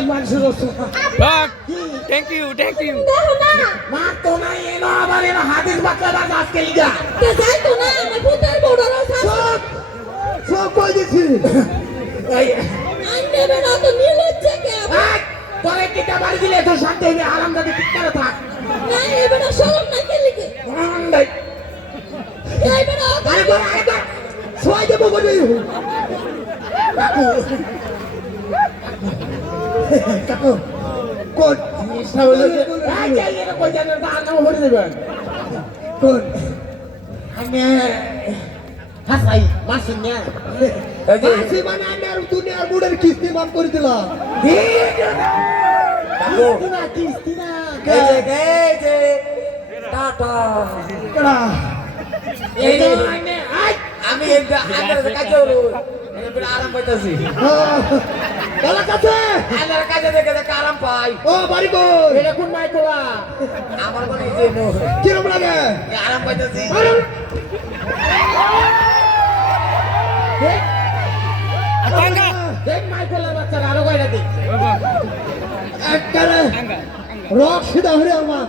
সামাজিক মানুষের thank you দেখো না মা তো নাই এনো আবার এনো হাদিস বাচ্চা বাজ আজকে লিগা কে যাই তো না আমার পুতের বড়রা সব সব কই দিছি এই আইনে বেড়া তো নিলজ্জে কে এই, তোরে কিটা বাড়ি দিলে তো শান্তি হইবে আরামদাদি ঠিক করে থাক না এবেড়া শরম না কে লিখে আরামদাই এই বেড়া আরেকবার ছয় দেবো বলি কাকু কাকু কোন জিনিসটা হলো যে এই যে এর কই জানেন তা নাম হরে দেবেন কোন আমি হাসাই মাসিনা এই যে মাসি মানে আমার দুনিয়ার বুড়ের কিস্তি মাফ করে দিলাম কাকু না কিস্তি না এই যে টাটা কেডা এই যে আমি আমার কাছে হলো এবার আরাম পাইতাছি গলা কাছে আমার কাছে দেখে আরাম পাই ও বাড়ি কই এটা কোন নাই তোলা আমার বাড়ি যে নো কি রকম লাগে আরাম পাইতাছি দেখ মাইকেলের বাচ্চা আরো কয়টা দিই একবারে রক সিধা হরে আমার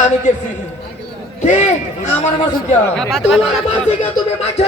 আমি কেছি কে আমার মাসুকিয়া তোমার মাসুকিয়া তুমি মাছের